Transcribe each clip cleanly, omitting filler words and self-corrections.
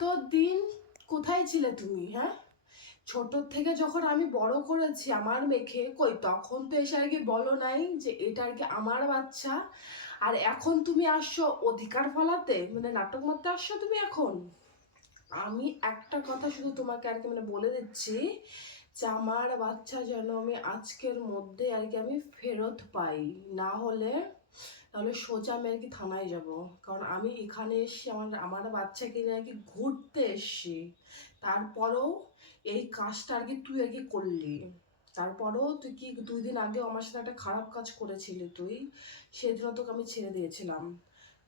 এতদিন কোথায় ছিলে তুমি? হ্যাঁ, ছোট থেকে যখন আমি বড় করেছি আমার মেয়েকে, কই তখন তো এসে আর কি বলো নাই যে এটা আর কি আমার বাচ্চা। আর এখন তুমি আসছো অধিকার ফলাতে, মানে নাটক মারতে আসছো তুমি এখন। আমি একটা কথা শুধু তোমাকে আর কি বলে দিচ্ছি যে আমার বাচ্চা যেন আমি আজকের মধ্যে আর কি আমি ফেরত পাই। না হলে তাহলে সোজা আমি আর কি থানায় যাব। কারণ আমি এখানে এসে আমার আমার বাচ্চাকে নিয়ে আর কি ঘুরতে এসছি। তারপরেও এই কাজটা আর কি তুই আর কি করলি। তারপরেও তুই কি 2 দিন আগেও আমার সাথে একটা খারাপ কাজ করেছিলি তুই, সেজন্য তোকে আমি ছেড়ে দিয়েছিলাম।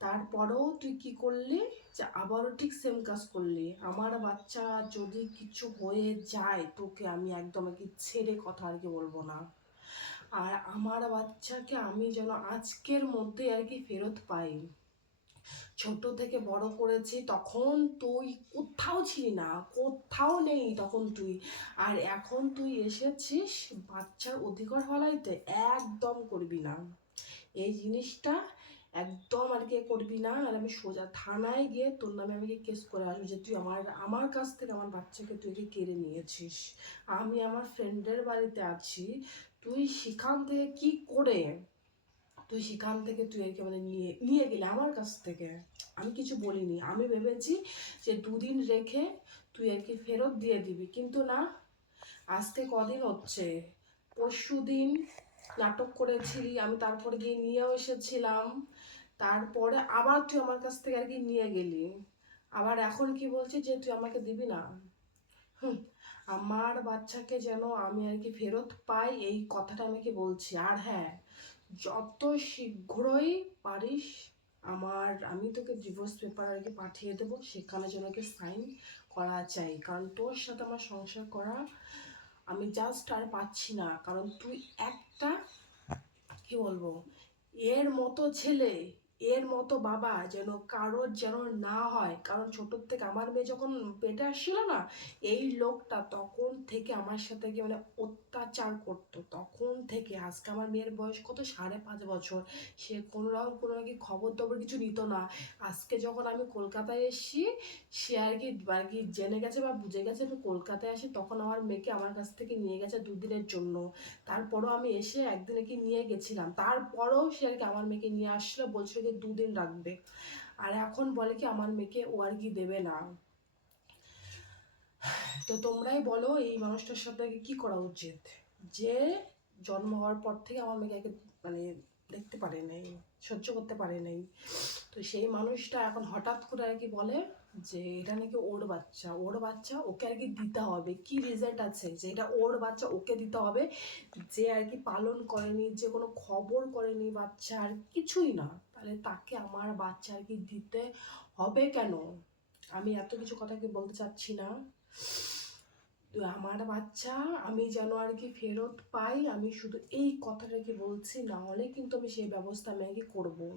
তারপরেও তুই কি করলি যে আবারও ঠিক সেম কাজ করলি। আমার বাচ্চা যদি কিছু হয়ে যায় তোকে আমি একদম আর কি ছেড়ে কথা আর কি বলবো না। আর আমার বাচ্চাকে আমি যেন আজকের মধ্যে আর কি ফেরত পাই। ছোট থেকে বড় করেছি, তখন তুই কোথাও ছিলি না, কোথাও নেই তখন তুই। আর এখন তুই এসেছিস বাচ্চার অধিকার ফলাইতে, একদম করবি না এই জিনিসটা। একদম আর কি করবি না, আর আমি সোজা থানায় গিয়ে তোর নামে আমি কেস করে আসবো যে তুই আমার আমার কাছ থেকে আমার বাচ্চাকে তুই কি কেড়ে নিয়েছিস। আমি আমার ফ্রেন্ডের বাড়িতে আছি, তুই সেখান থেকে কি করে তুই সেখান থেকে তুই আর কি নিয়ে নিয়ে গেলে আমার কাছ থেকে। আমি কিছু বলিনি, আমি ভেবেছি যে 2 দিন রেখে তুই আর কি ফেরত দিয়ে দিবি, কিন্তু না। আজকে কদিন হচ্ছে, পরশু দিন নাটক করেছিলি, আমি তারপরে গিয়ে নিয়েও এসেছিলাম। তারপরে আবার তুই আমার কাছ থেকে আর কি নিয়ে গেলি। আবার এখন কি বলছিস যে তুই আমাকে দিবি না। হুম, আমার বাচ্চাকে যেন আমি আর কি ফেরত পাই, এই কথাটা আমি কি বলছি। আর হ্যাঁ, যত শীঘ্রই পারিস আমি তোকে ডিভোর্স পেপার আর কি পাঠিয়ে দেবো, সেখানে যেন কি সাইন করা চাই। কারণ তোর সাথে আমার সংসার করা আমি জাস্ট আর পাচ্ছি না। কারণ তুই একটা কি বলবো, এর মতো ছেলে, এর মতো বাবা যেন কারোর যেন না হয়। কারণ ছোটোর থেকে আমার মেয়ে যখন পেটে আসছিল না, এই লোকটা তখন থেকে আমার সাথে কি অত্যাচার করতো। তখন থেকে আজকে আমার মেয়ের বয়স কত, 5.5 বছর, সে কোনোরকম কোনো আর কি খবর টবর কিছু নিত না। আজকে যখন আমি কলকাতায় এসেছি, সে আর কি জেনে গেছে বা বুঝে গেছে আমি কলকাতায় আসি, তখন আমার মেয়েকে আমার কাছ থেকে নিয়ে গেছে 2 দিনের জন্য। তারপরও আমি এসে একদিনে কি নিয়ে গেছিলাম, তারপরেও সে আর কি আমার মেয়েকে নিয়ে আসলো, বলছিল যে 2 দিন রাখবে। আর এখন বলে কি আমার মেয়েকে ও আর কি দেবে না। তো তোমরাই বলো এই মানুষটার সাথে কি করা উচিত, যে জন্ম হওয়ার পর থেকে আমার মেয়েকে মানে দেখতে পারে নাই, সহ্য করতে পারে নাই। তো সেই মানুষটা এখন হঠাৎ করে আর কি বলে যে এটা নাকি ওর বাচ্চা, ওর বাচ্চা ওকে আর কি দিতে হবে। কি রেজাল্ট আছে যে এটা ওর বাচ্চা ওকে দিতে হবে? যে আর কি পালন করেনি, যে কোনো খবর করেনি বাচ্চার, কিছুই না, তাহলে তাকে আমার বাচ্চা আর কি দিতে হবে কেন? আমি এত কিছু কথা কি বলতে চাচ্ছি না। তো আমার বাচ্চা আমি যেন আর কি ফেরত পাই, আমি শুধু এই কথাটা কি বলছি, না হলে কিন্তু আমি সেই ব্যবস্থা আমি আর কি করবো।